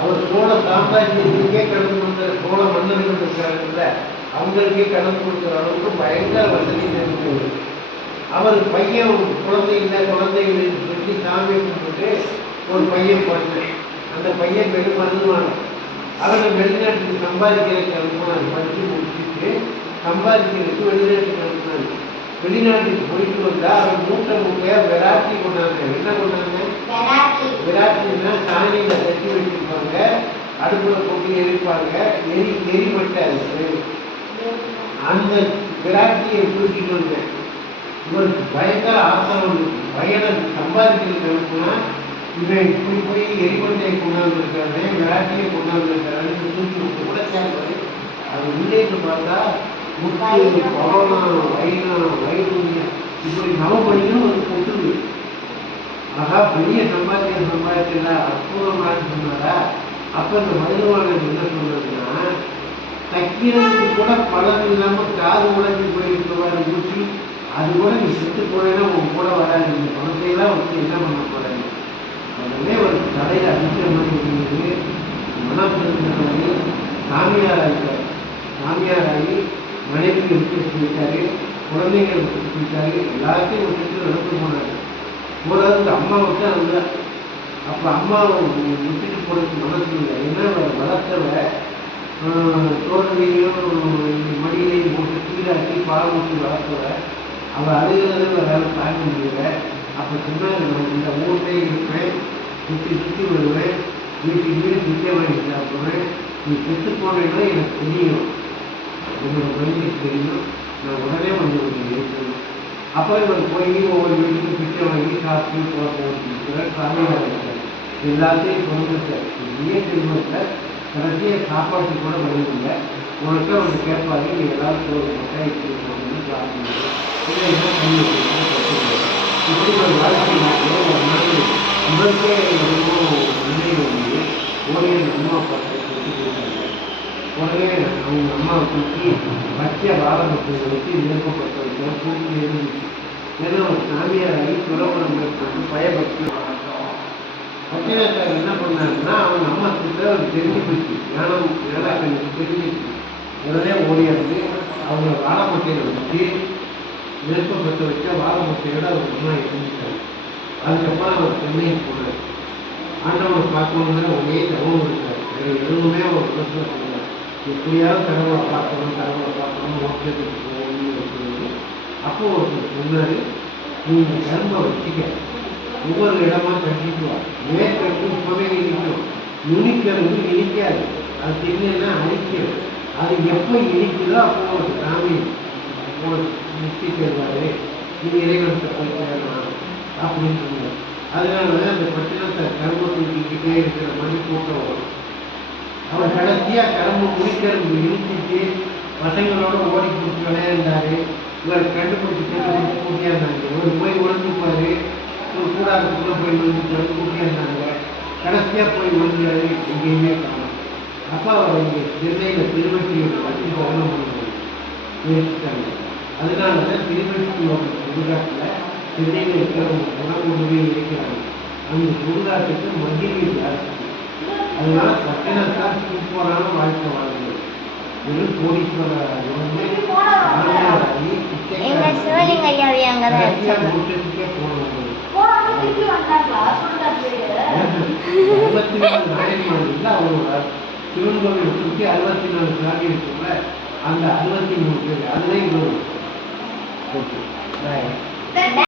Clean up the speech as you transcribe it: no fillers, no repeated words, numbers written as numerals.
அவர் சோழ சாம்ராஜ்யத்துக்கே கடன் கொடுக்குற சோழ மன்னர்கள் இருக்கிறாங்கல்ல, அவங்களுக்கே கடன் கொடுக்குற அளவுக்கு பயங்கர வசதி இருந்தது. அவர் பையன் குழந்தை இல்லை சொல்லி சாமி கும்பிட்டு ஒரு பையன் பண்ணேன். அந்த பையன் பெருமருந்துவான அவனை வெளிநாட்டுக்கு சம்பாதிக்கிறதுக்கு அனுப்பினார். படித்து முடிச்சுட்டு சம்பாதிக்கிறதுக்கு வெளிநாட்டுக்கு அனுப்பினார். வெளிநாட்டுக்கு போயிட்டு வந்தா அவன் மூட்டையா விராட்டி கொண்டாங்க. என்ன கொண்டாங்க? விராட்டின்னா சாணியில தட்டி வச்சிருப்பாங்க, அடுப்புல போட்டு எரிப்பாங்க, எரிமட்டை. அந்த விராட்டியை தூக்கிட்டு வந்தேன். இவருக்கு பயங்கர ஆசனம் பையனை சம்பாதிக்கிறதுக்கு அனுப்புனா இவன் இப்படி போய் எரிமட்டையை கொண்டாந்து இருக்காரு, விராட்டியை கொண்டாந்து இருக்காருன்னு தூக்கி விட்டு கூட சேர்ப்பாரு. அது உள்ளேன்னு பார்த்தா முட்டாய் கொரோனா வைரூரியம் இப்படி நவமணியும் ஒரு கொண்டு. ஆகா பெரிய சம்பாதிக்கிறா அற்புதமாக சொன்னாரா. அப்போ இந்த மதுரவாளன் என்ன சொன்னதுன்னா, தைக்கிறதுக்கு கூட பலன் இல்லாமல் காது உடஞ்சி போயிருக்கவாறு ஊற்றி அது கூட நீ செத்து போனேன்னா உன் கூட வராது. இந்த பணத்தையெல்லாம் வச்சு என்ன பண்ண போறாரு. உடனே ஒரு தலையில் அடிக்கிற மாதிரி இருந்தது. மனம் தெரிஞ்ச சாமியார் ஆகிட்டார். சாமியார் ஆகி மனைவியை விட்டு போயிட்டாரு, குழந்தைங்களை விட்டு போயிட்டாரு, எல்லாத்தையும் விட்டுட்டு நடந்து போனாரு. போறாரு அம்மா விட்டு அந்த அப்போ அம்மாவை விட்டுட்டு போறதுக்கு மனசு இல்லை. ஏன்னா வளர்த்தவ தோட்டலையும் மடியிலையும் போட்டு கீழாக்கி பால் ஊற்றி வளர்த்தவ அவள் அழுகிறத வேலை தாங்க முடியல. அப்போ சொன்னாங்க, நான் இந்த ஊர்லேயே இருப்பேன், சுற்றி வருவேன், வீட்டுக்கு வீடு திட்ட வாங்கி சாப்பிடுவேன், நீ செத்து போனேன்னா எனக்கு தெரியும், என்னோட மனைவிக்கு தெரியும், நான் உடனே வந்து இருக்கணும். அப்போ இவர் போய் ஒவ்வொரு வீட்டுக்கும் திட்ட வாங்கி சாப்பிட்டு போகிறார். சாமியாக இருக்கார். எல்லாத்தையும் கொண்டுட்டார். இதே திருமணத்தை கடைசியாக சாப்பாட்டு கூட வழியில்லை. உனக்கு அவங்க கேட்பாரு, நீ ஏதாவது சோறு போட்டா இப்படி போகணும்னு சாப்பிடுங்க. இல்லை என்ன பண்ணி இப்படி ஒரு வாழ்க்கையினாலே ஒரு நாள் இவருக்கே ரொம்ப நினைவு வந்து ஓடிய அம்மா அப்பா போயிட்டாங்க. உடனே அவங்க அம்மாவை தூக்கி பச்சை வாரத்தை வச்சு நெருப்பப்பட்ட வைக்க தூக்கி இருந்துச்சு. ஏன்னா ஒரு சாமியாராகி துறவரம் போட்டு பயப்பட்டு பச்சைநாட்டார் என்ன பண்ணாருன்னா, அவங்க அம்மா கிட்ட தெரிஞ்சு போச்சு, ஏனாக்கனுக்கு தெரிஞ்சிச்சு. உடனே ஓடியாந்து அவங்க வாழைப்பட்டையில் வச்சு நெருப்பப்பட்ட வச்சா வாழைப்பட்டையோட அவங்க அம்மா இருந்துட்டாங்க. அதுக்கப்புறம் அவர் சென்னைக்கு போனார். ஆண்டவனை பார்க்கணுங்கிற ஒரே தவம் இருக்கார். வேறு எதுவுமே அவர் மனசில் சொன்னார். எப்படியாவது கடவுளை பார்க்கணும் மோட்சத்துக்கு போகணும்னு வச்சுருந்தது. அப்போ ஒருத்தர் சொன்னார், நீங்கள் கரும்பை வச்சுக்க, ஒவ்வொரு இடமா கட்டிட்டு வா. மேற்கருக்கு இப்பவே இனிக்கும், நுனிக்கரும்பு இனிக்காது, அது தின்னா அழிக்கும். அது எப்போ இனிக்குதோ அப்போ ஒரு சாமி முக்தி தருவாரு, நீ இறைவனத்தை போய் சேரலாம் அப்படின்னு சொன்னார். அதனால அந்த பட்டினத்தை கரும்பு தூக்கிக்கிட்டே இருக்கிற மாதிரி கூட்டம் வரும். அவர் கடைசியாக கரும்பு முனிக்கரும்பு இனிச்சிட்டு பசங்களோட ஓடி பிடிச்சி விளையாண்டாரு. இவர் கண்டுபிடிச்சி கூட்டியாந்தாங்க. இவர் போய் விழுந்துப்பாரு, ஒரு கூடாரத்துக்குள்ள போய் விழுந்துட்டாரு, கூட்டியாந்தாங்க. கடைசியாக போய் விழுந்தாரு, எங்கேயுமே காணும். அப்போ அவர் இங்கே சென்னையில் திருவெற்றியை பற்றி கவனம் பண்ணுவாங்க முயற்சித்தாங்க. அதனால தான் திருவெற்றியோட சுடுகாட்டில் சென்னையில் இருக்கிறவங்க உணவு இருக்கிறாங்க. அந்த சுடுகாட்டுக்கு மகிழ்ச்சி ஜாஸ்தி. அதனால பட்டினத்தால் சூப்பரான வாழ்க்கை வாழ்ந்தது. வெறும் கோடீஸ்வரராகி மூட்டத்துக்கே போனவங்க 64 நாயன்மார்கள் இல்லை. அவரோட சிவன் கோவில் சுற்றி 64 சாமி இருக்குல்ல, அந்த 63 பேர் அதுலேயும்